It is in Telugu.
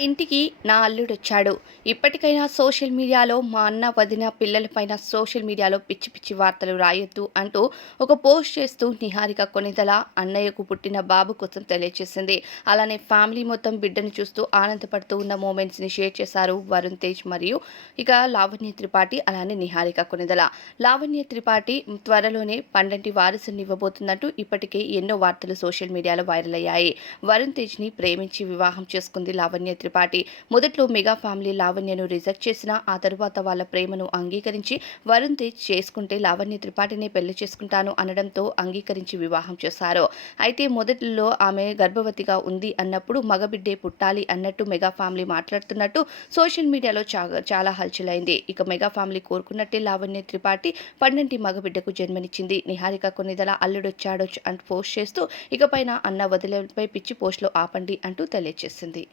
ఇంటికి నా అల్లుడు వచ్చాడు ఇప్పటికైనా సోషల్ మీడియాలో మా అన్న వదిన పిల్లలపైన సోషల్ మీడియాలో పిచ్చి పిచ్చి వార్తలు రాయొద్దు అంటూ ఒక పోస్ట్ చేస్తూ నిహారిక కొనిదల అన్నయ్యకు పుట్టిన బాబు కోసం తెలియజేసింది అలానే ఫ్యామిలీ మొత్తం బిడ్డను చూస్తూ ఆనందపడుతూ ఉన్న మూమెంట్స్ని షేర్ చేశారు వరుణ్ తేజ్ మరియు ఇక లావణ్య త్రిపాఠి అలానే నిహారిక కొనిదల. లావణ్య త్రిపాఠి త్వరలోనే పండంటి వారసుని ఇవ్వబోతున్నట్టు ఇప్పటికే ఎన్నో వార్తలు సోషల్ మీడియాలో వైరల్ అయ్యాయి. వరుణ్ తేజ్ని ప్రేమించి వివాహం చేసుకుంది లావణ్య త్రిపాఠి. మొదట్లో మెగా ఫ్యామిలీ లావణ్యను రిజెక్ట్ చేసినా ఆ తరువాత వాళ్ళ ప్రేమను అంగీకరించి వరుణ్ తేజ్ చేసుకుంటే లావణ్య త్రిపాఠిని పెళ్ళి చేసుకుంటాను అనడంతో అంగీకరించి వివాహం చేశారు. అయితే మొదట్లో ఆమె గర్భవతిగా ఉంది అన్నప్పుడు మగబిడ్డే పుట్టాలి అన్నట్టు మెగా ఫ్యామిలీ మాట్లాడుతున్నట్టు సోషల్ మీడియాలో చాలా హల్చల్ అయింది ఇక మెగా ఫ్యామిలీ కోరుకున్నట్టే లావణ్య త్రిపాఠి పన్నెంటి మగబిడ్డకు జన్మనిచ్చింది. నిహారిక కొన్నిదల అల్లుడొచ్చాడొచ్చు అంటూ పోస్ట్ చేస్తూ ఇకపైన అన్న వదిలేపై పిచ్చి పోస్ట్లో ఆపండి అంటూ తెలియజేసింది.